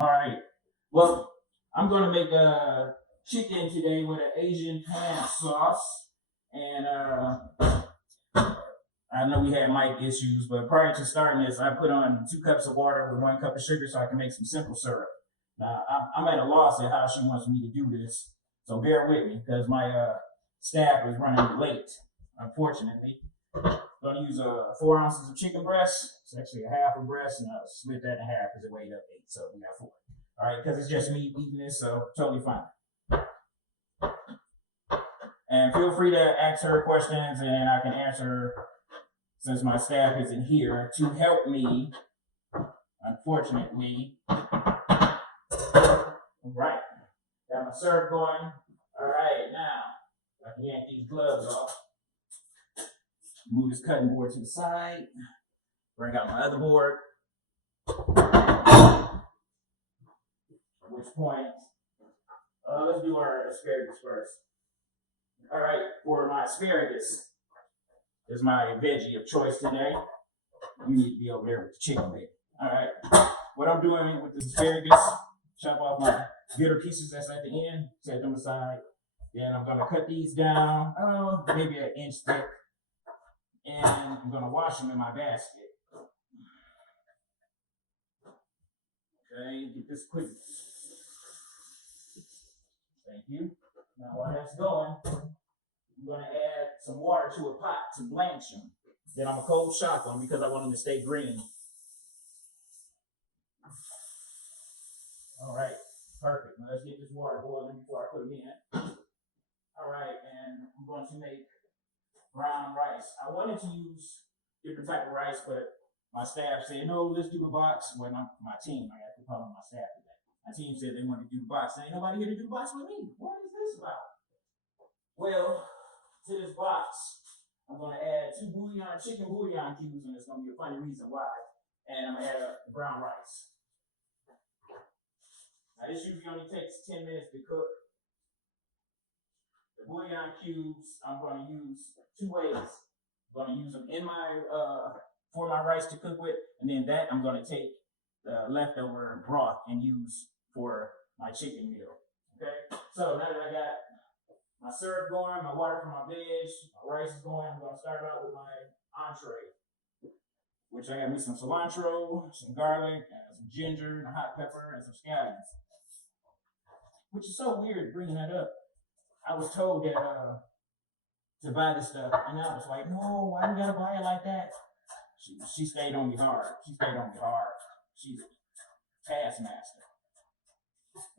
All right. Well, I'm gonna make a chicken today with an Asian pan sauce, and I know we had mic issues, but prior to starting this, I put on 2 cups of water with 1 cup of sugar so I can make some simple syrup. Now I'm at a loss at how she wants me to do this, so bear with me because my staff is running late, unfortunately. I'm gonna use 4 ounces of chicken breast. It's actually a half a breast, and I split that in half because it weighed up 8, so we got 4. All right, because it's just me eating this, so totally fine. And feel free to ask her questions, and I can answer since my staff isn't here to help me. Unfortunately, all right, got my syrup going. All right, now I can yank these gloves off. Move this cutting board to the side. Bring out my other board. At which point, let's do our asparagus first. All right, for my asparagus is my veggie of choice today. You need to be over there with the chicken, baby. All right, what I'm doing with the asparagus, chop off my bitter pieces that's at the end, set them aside. Then I'm gonna cut these down, maybe an inch thick, and I'm gonna wash them in my basket. Okay, get this quick. Thank you. Now while that's going, I'm going to add some water to a pot to blanch them. Then I'm going to cold shock them because I want them to stay green. All right, perfect. Now let's get this water boiling before I put them in. All right, and I'm going to make brown rice. I wanted to use different type of rice, but my staff said, no, let's do the box. Well, my team, I have to call on my staff today. My team said they wanted to do the box. Ain't nobody here to do the box with me. What is this about? Well, to this box, I'm going to add 2 chicken bouillon cubes, and it's going to be a funny reason why. And I'm going to add the brown rice. Now, this usually only takes 10 minutes to cook. The bouillon cubes, I'm going to use 2 ways. I'm going to use them in my for my rice to cook with, and then that I'm going to take the leftover broth and use for my chicken meal. Okay, so now that I got my syrup going, my water for my veg, my rice is going, I'm going to start out with my entree, which I got me some cilantro, some garlic, some ginger, and a hot pepper, and some scallions. Which is so weird bringing that up. I was told that to buy this stuff, and I was like, no, why we gotta buy it like that? She stayed on me hard. She's a taskmaster.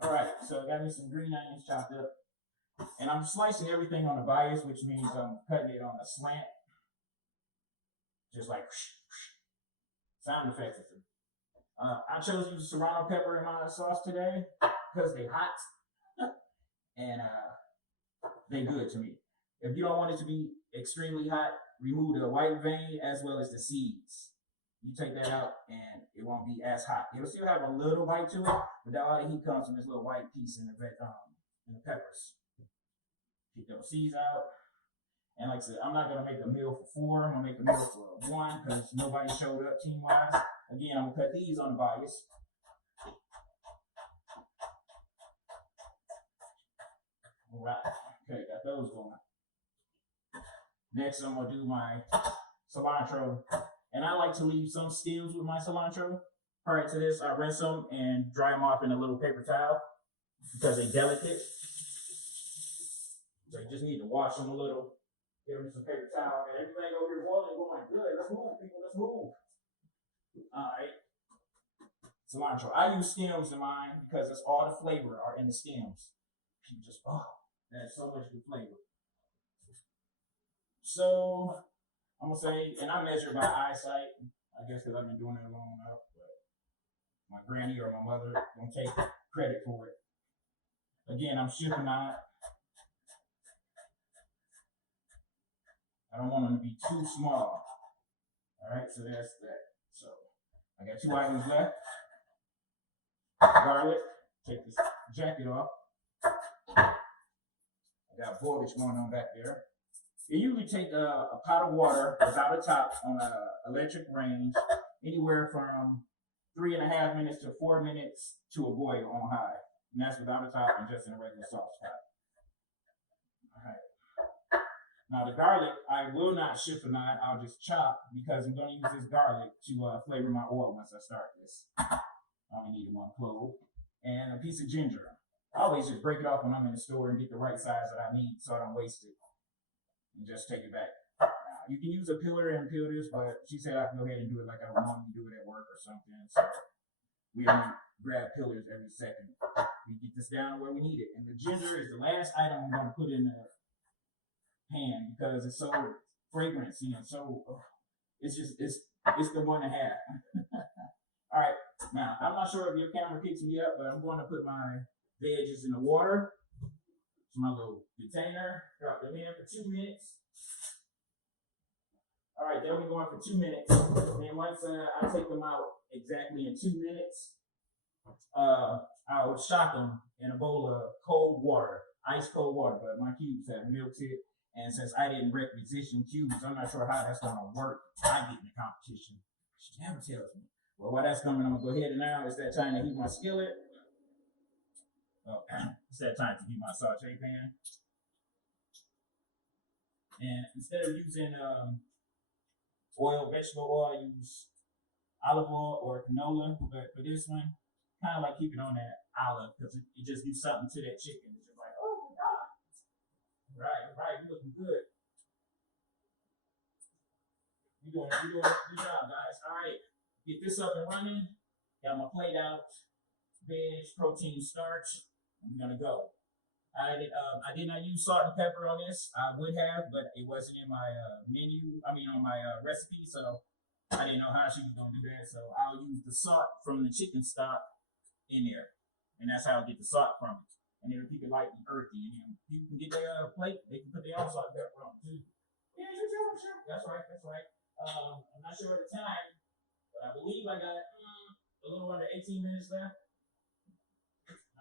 All right, so I got me some green onions chopped up. And I'm slicing everything on the bias, which means I'm cutting it on a slant. Just like whoosh, whoosh. Sound effects. I chose to use serrano pepper in my sauce today because they're hot. And they're good to me. If you don't want it to be extremely hot, remove the white vein as well as the seeds. You take that out and it won't be as hot. It'll still have a little bite to it, but all the heat comes from this little white piece in the peppers. Get those seeds out. And like I said, I'm not gonna make a meal for 4. I'm gonna make a meal for 1 because nobody showed up team-wise. Again, I'm gonna cut these on the bias. All right. Okay, got those going. Next, I'm gonna do my cilantro, and I like to leave some stems with my cilantro. Prior to this, I rinse them and dry them off in a little paper towel because they're delicate. So you just need to wash them a little, give them some paper towel, and everything over here boiling, going good. Let's move, people. Let's move. All right. Cilantro. I use stems in mine because it's all the flavor are in the stems. You just that's so much good flavor. So I'm gonna say, and I measure by eyesight, I guess because I've been doing it long enough, but my granny or my mother don't take credit for it. Again, I'm shipping out. I don't want them to be too small. All right, so that's that. So I got 2 items left. Garlic. Take this jacket off. I got foliage going on back there. You usually take a pot of water without a top on an electric range, anywhere from 3.5 minutes to 4 minutes to a boil on high. And that's without a top and just in a regular sauce pot. All right. Now the garlic, I will not chiffonade. I'll just chop because I'm going to use this garlic to flavor my oil once I start this. I only need 1 clove and a piece of ginger. I always just break it off when I'm in the store and get the right size that I need so I don't waste it. And just take it back. Now, you can use a peeler and peel this, but she said I can go ahead and do it like I would normally do it at work or something. So we don't grab peelers every second. We get this down where we need it. And the ginger is the last item I'm going to put in the pan because it's so fragrancy and so it's the one to have. All right, now I'm not sure if your camera picks me up, but I'm going to put my veggies in the water. It's my little container. Drop them in for 2 minutes. All right, they'll be going for 2 minutes. And once I take them out exactly in 2 minutes, I'll shock them in a bowl of cold water, ice cold water. But my cubes have melted, and since I didn't requisition cubes, I'm not sure how that's going to work. I get in the competition. She never tells me. Well, while that's coming, I'm going to go ahead and now it's that time to heat my skillet. Oh, it's that time to heat my saute pan. And instead of using vegetable oil, I use olive oil or canola. But for this one, kind of like keep it on that olive because it just gives something to that chicken. It's just like, oh my God. Right, you're looking good. You're doing a good job, guys. All right, get this up and running. Got my plate out, veg, protein, starch. I'm gonna go. I did not use salt and pepper on this. I would have, but it wasn't in my on my recipe, so I didn't know how she was gonna do that. So I'll use the salt from the chicken stock in there, and that's how I'll get the salt from it. And it'll keep it light and earthy. And people can get their plate, they can put their own salt and pepper on it too. Yeah, sure. That's right. I'm not sure of the time, but I believe I got a little under 18 minutes left.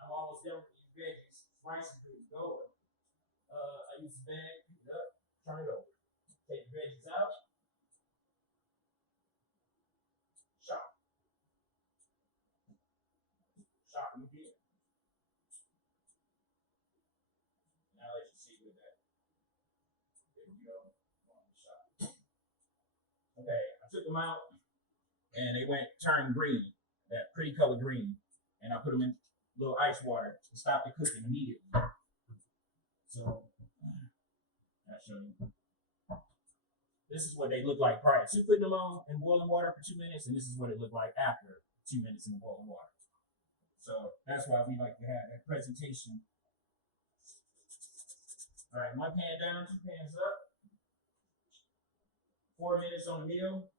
I'm almost done with these veggies. Rice is going. I use the bag, pick it up, turn it over. Take the veggies out. Chop them again. Now let you see with that. There we go. Okay, I took them out and they turned green, that pretty color green. And I put them in little ice water to stop the cooking immediately. So I'll show you. This is what they look like prior to putting them on in boiling water for 2 minutes, and this is what it looked like after 2 minutes in boiling water. So that's why we like to have that presentation. All right, 1 pan down, 2 pans up. 4 minutes on the meal.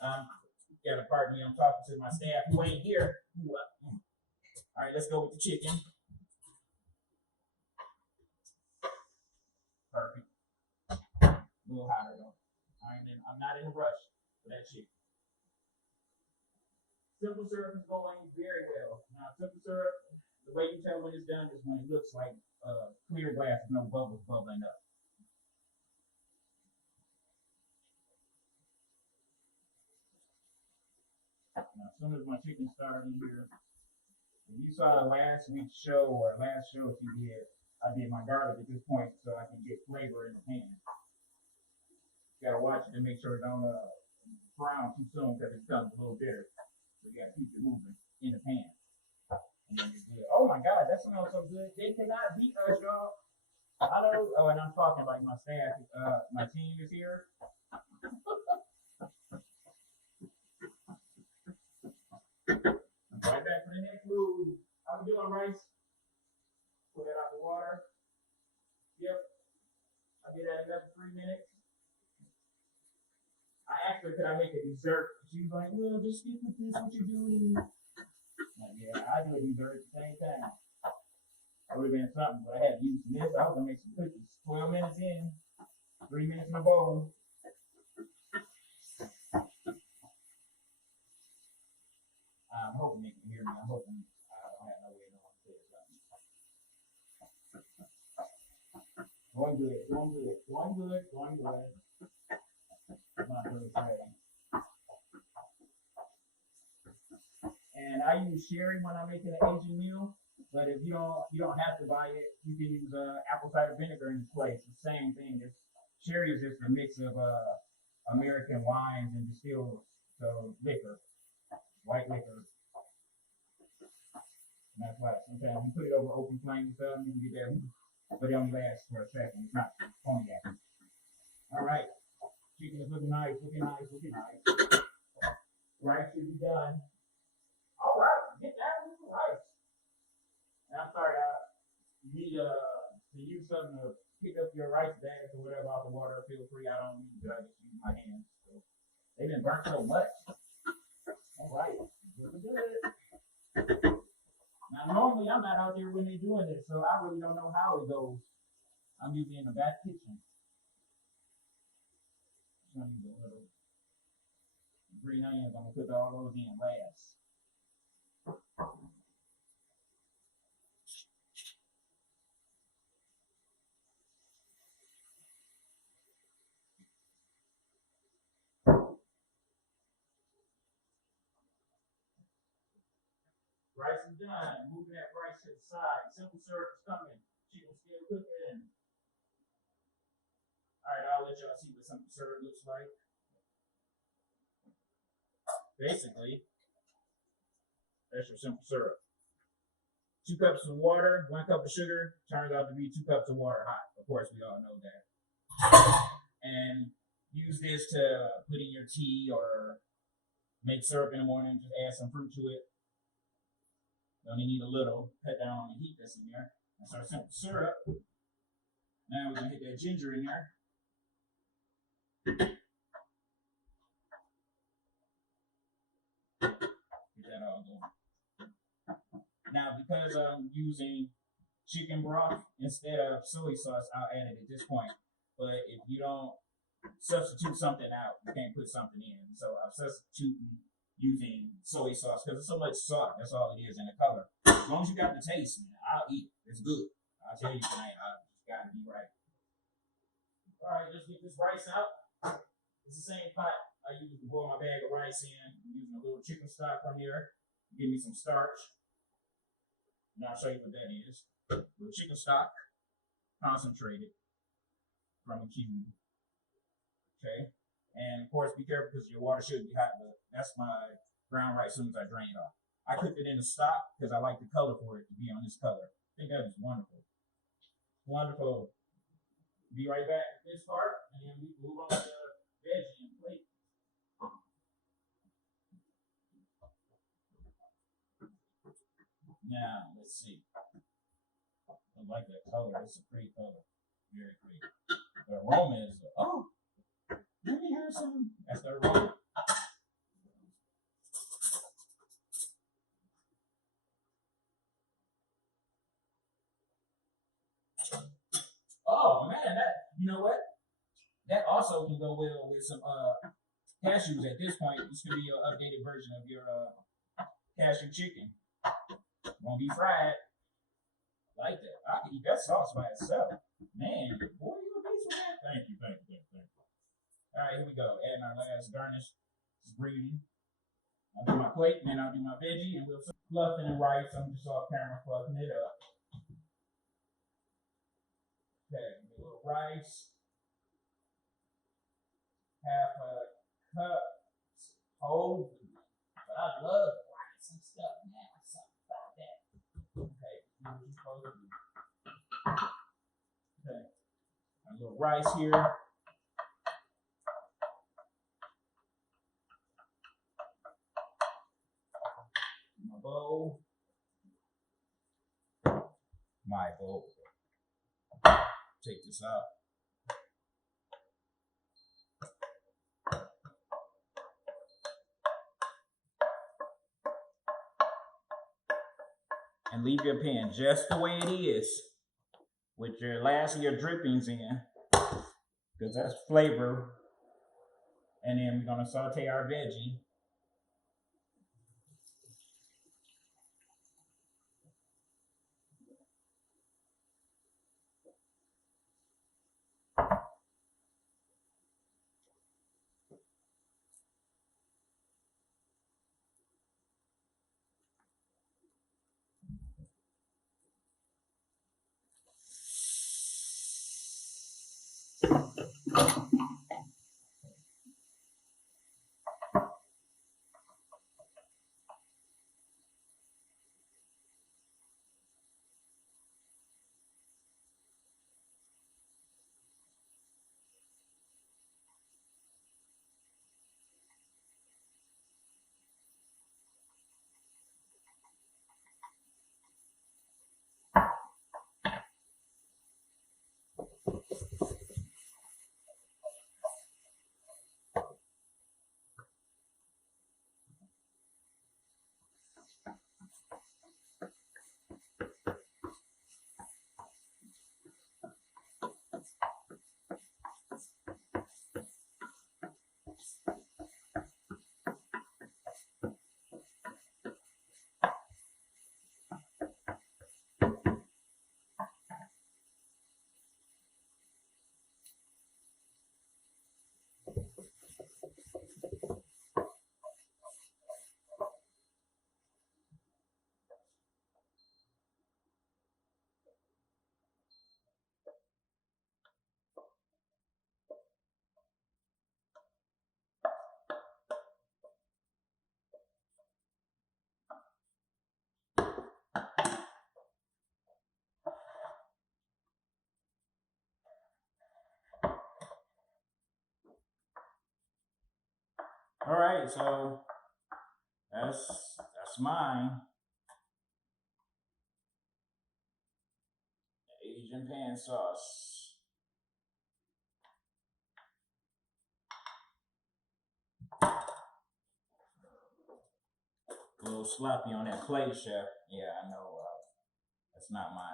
You gotta pardon me, I'm talking to my staff who ain't here. All right, let's go with the chicken. Perfect. A little hotter though. I'm not in a rush for that chicken. Simple syrup is going very well. Now, simple syrup, the way you tell when it's done is when it looks like clear glass with no bubbles bubbling up. Now, as soon as my chicken started in here, if you saw last week's show or last show if you did, I did my garlic at this point so I can get flavor in the pan. You gotta watch it to make sure it don't brown too soon because it becomes a little bitter. So you gotta keep it moving in the pan. And then you're good. Oh my God, that smells so good. They cannot beat us, y'all. I know. Oh, and I'm talking like my staff, my team is here. Right back for the next move. How we doing, Rice? Pull that out the water. Yep. I did that enough for 3 minutes. I asked her, could I make a dessert? She was like, well, just stick with this, what you're doing. Like, yeah, I do a dessert at the same time. That would have been something, but I had to use this. I was going to make some cookies. 12 minutes in, 3 minutes in the bowl. I'm hoping they can hear me. I'm hoping I don't have no way to say something. Going good. I'm not really ready. use sherry when I'm making an Asian meal, but if you don't have to buy it. You can use apple cider vinegar in its place. It's the same thing. Sherry is just a mix of American wines and distilled liquor, white liquor. And that's why sometimes you put it over open flame and stuff, you can get that, but it only lasts for a second. It's not cognac. All right, chicken is looking nice, looking nice, looking nice. Rice should be done. All right, get down with the rice. And I'm sorry, you need to use something to pick up your rice bags or whatever off the water. Feel free. I don't use it. I just use my hands. So they've been burnt so much. All right, looking good. Now, normally I'm not out there when they're doing this, so I really don't know how it goes. I'm usually in the back kitchen. I'm gonna use a little green onions. I'm gonna put all those in last. Rice is done. Moving that rice to the side. Simple syrup is coming. Chicken's still cooking. Alright, I'll let y'all see what simple syrup looks like. Basically, that's your simple syrup. 2 cups of water, 1 cup of sugar, turns out to be 2 cups of water hot. Of course, we all know that. And use this to put in your tea or make syrup in the morning. Just add some fruit to it. You only need a little. Cut down on the heat that's in there. That's our simple syrup. Now we're going to hit that ginger in there. Get that all going. Now, because I'm using chicken broth instead of soy sauce, I'll add it at this point. But if you don't substitute something out, you can't put something in. So I'm substituting using soy sauce because it's so much salt. That's all it is in the color. As long as you got the taste, man, I'll eat it. It's good. I'll tell you tonight, I just gotta be right. All right, let's get this rice out. It's the same pot I use to boil my bag of rice in. I'm using a little chicken stock from here. Give me some starch. And I'll show you what that is. A little chicken stock, concentrated from a cube. Okay. And of course, be careful because your water should be hot, but that's my brown rice as soon as I drain it off. I cooked it in the stock because I like the color for it to be on this color. I think that is wonderful. Wonderful. Be right back with this part, and then we move on to the veggie and plate. Now, let's see. I like that color. It's a pretty color. Very pretty. The aroma is, oh, let me hear some. That's the aroma. Oh man, you know what? That also can go well with some cashews at this point. This could be your updated version of your cashew chicken. Won't be fried. Like that. I could eat that sauce by itself. Man, boy, you a piece of that. Thank you. All right, here we go. Add our last garnish. It's green. I'll do my plate, and then I'll do my veggie, and we'll fluffing and rice. I'm just off camera fluffing it up. Okay, a little rice. Half a cup whole food. But I love rice and stuff now. Something about that. Okay, okay. A little rice here. My bowl. My bowl. Take this out. And leave your pan just the way it is with your last of your drippings in, because that's flavor. And then we're gonna saute our veggie. All right, so that's mine. Asian pan sauce. A little sloppy on that plate, chef. Yeah, I know. That's not my.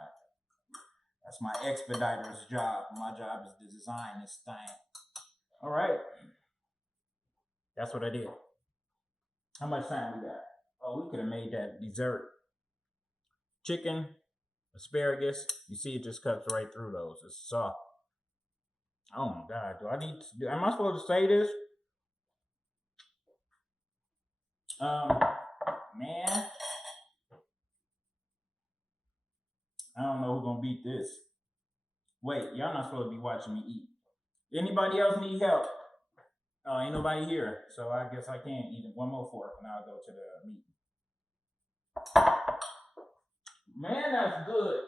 That's my expediter's job. My job is to design this thing. All right. That's what I did. How much time we got? Oh, we could have made that dessert. Chicken, asparagus. You see, it just cuts right through those. It's soft. Oh my God! Am I supposed to say this? Man, I don't know who's gonna beat this. Wait, y'all not supposed to be watching me eat. Anybody else need help? Ain't nobody here, so I guess I can't eat it. One more fork, and I'll go to the meat. Man, that's good.